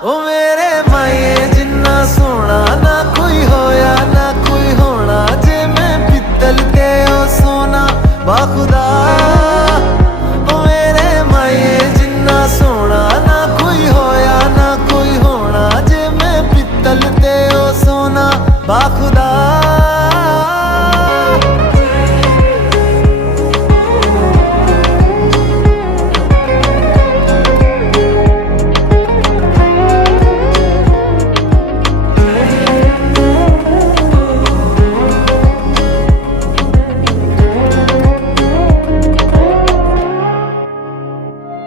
ओ मेरे माए जिन्ना सोना ना कोई होया ना कोई होना, जे मैं पित्तल ते ओ सोना बाखुदा। ओ मेरे माए जिन्ना सोना ना कोई होया ना कोई होना, जे मैं पित्तल ते ओ सोना बाखुदा।